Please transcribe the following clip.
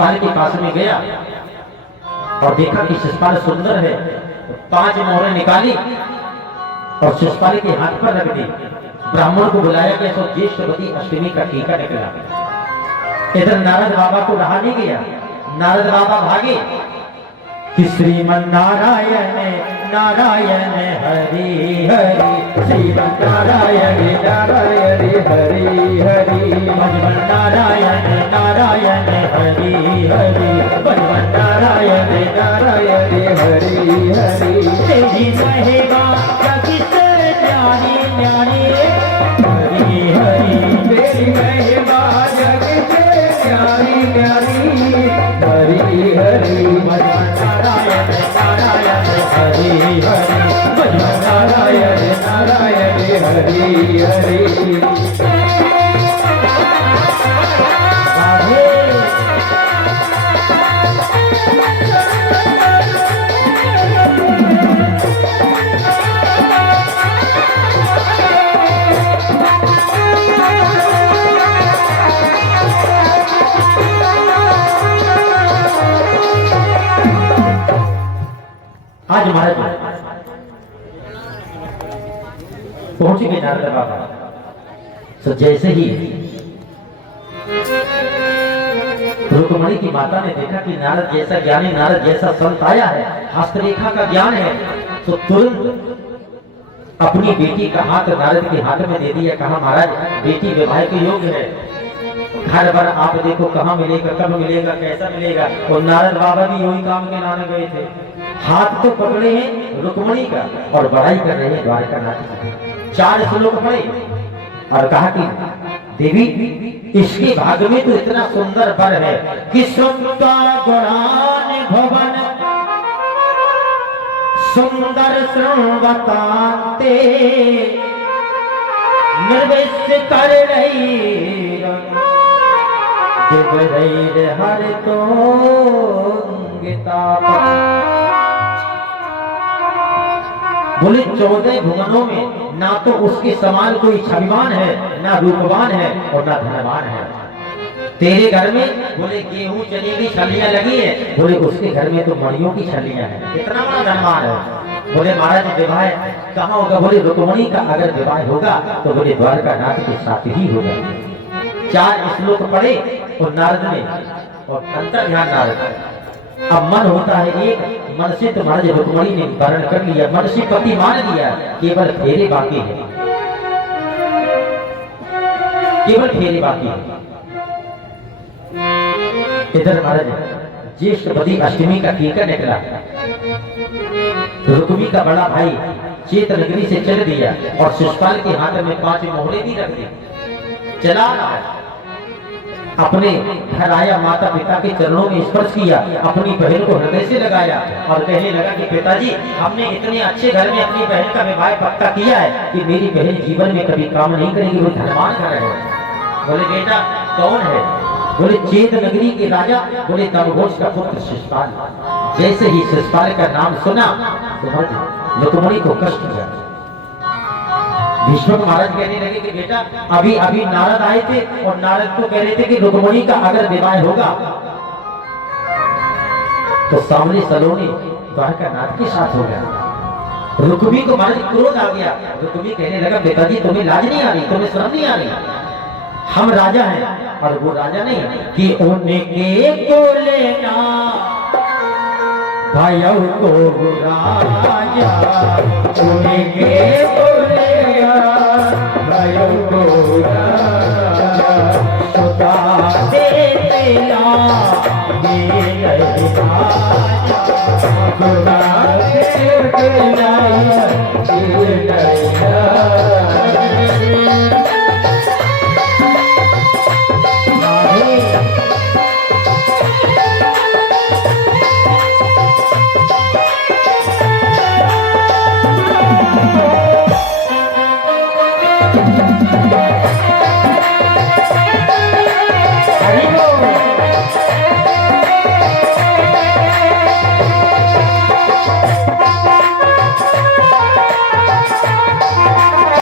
शिषपाल के पास में गया और देखा कि शिषपाल सुंदर है, तो 5 मोहरें निकाली और शिषपाल के हाथ पर रख दी। ब्राह्मण को बुलाया गया तो ज्येष्ठवती अष्टमी का टीका निकला। इधर नारद बाबा को रहा नहीं गया, नारद बाबा भागे कि श्रीमन नारायण नारायण हरि हरि, श्रीमन नारायण नारायण हरि हरि, भगवान नारायण नारायण हरि हरि, भगवान नारायण नारायण हरि हरि। तेरी महिमा किसे न्यारी न्यारी हरि हरि, तेरी महिमा किसे न्यारी न्यारी हरि हरि, भगवान नारायण नारायण हरि हरि, भगवान नारायण नारायण हरि हरि। आज महाराज पहुंच गए नारद बाबा। तो जैसे ही रुक्मणी की माता ने देखा कि नारद जैसा ज्ञानी, नारद जैसा संत आया है, हस्तरेखा का ज्ञान है, तो तुरंत अपनी बेटी का हाथ नारद के हाथ में दे दिया। कहा महाराज बेटी विवाह के योग्य है, घर पर आप देखो कहाँ मिलेगा, कब मिलेगा, कैसा मिलेगा। और नारद बाबा भी वही काम के लाने गए थे, हाथ तो पकड़े हैं रुक्मणी का और बड़ाई कर रहे हैं द्वारकानाथ की। 4 श्लोक पढ़े और कहा कि देवी इसके भाग में तो इतना सुंदर वर है कि सुंदर गुणान भवन सुंदर श्रृंगताते निर्वेश कर रही हर तो बोले 14 भुवनों में ना तो उसके समान कोई छविवान है, ना रूपवान है और ना धनवान है। तेरे घर में बोले गेहूं चने की छलियां लगी है, बोले उसके घर में तो मणियों की छलियां हैं, कितना बड़ा धनवान है। बोले महाराज विवाह कहाँ होगा, बोले रुक्मणी का अगर विवाह होगा तो बोले द्वारकानाथ के साथ ही होगा। 4 श्लोक पढ़े और नारद ने और अंतर ध्यान नारद। अब मन होता है एक, मन से तो महाराज रुक्मणी ने वर्ण कर लिया, मन से पति मान लिया, केवल फेरे बाकी है, केवल फेरे बाकी है। इधर महाराज ज्येष्ठवती अष्टमी का टीका निकला। रुक्मी का बड़ा भाई चेत नगरी से चल दिया और शिषपाल के हाथ में 5 मोहरे भी रख दी। चला अपने घर आया, माता पिता के चरणों में स्पर्श किया, अपनी बहन को हृदय से लगाया और कहने लगा कि पिताजी हमने इतने अच्छे घर में अपनी बहन का विवाह पक्का किया है कि मेरी बहन जीवन में कभी काम नहीं करेगी, वो धनवान घर है। बोले बेटा कौन है, बोले चेत नगरी के राजा, बोले तमघोष का पुत्र शिषपाल। जैसे ही शिषपाल का नाम सुना तो रुक्मणी को कष्ट हुआ। भीष्म महाराज कहने लगे कि बेटा अभी अभी नारद आए थे और नारद को कह रहे थे कि रुक्मणी का अगर विवाह होगा तो सामने सलोनी द्वारकानाथ के साथ हो गया। रुक्मी को महाराज क्रोध आ गया। रुक्मी कहने लगा पिताजी तुम्हें लाज नहीं आ रही, तुम्हें शर्म नहीं आ रही, हम राजा हैं और वो राजा नहीं कि उनके को लेना भाइयों को राजा, उनके को लेना भाइयों को राजा, सुता देते ना ये नहीं राजा, सुता देते ना ये नहीं राजा।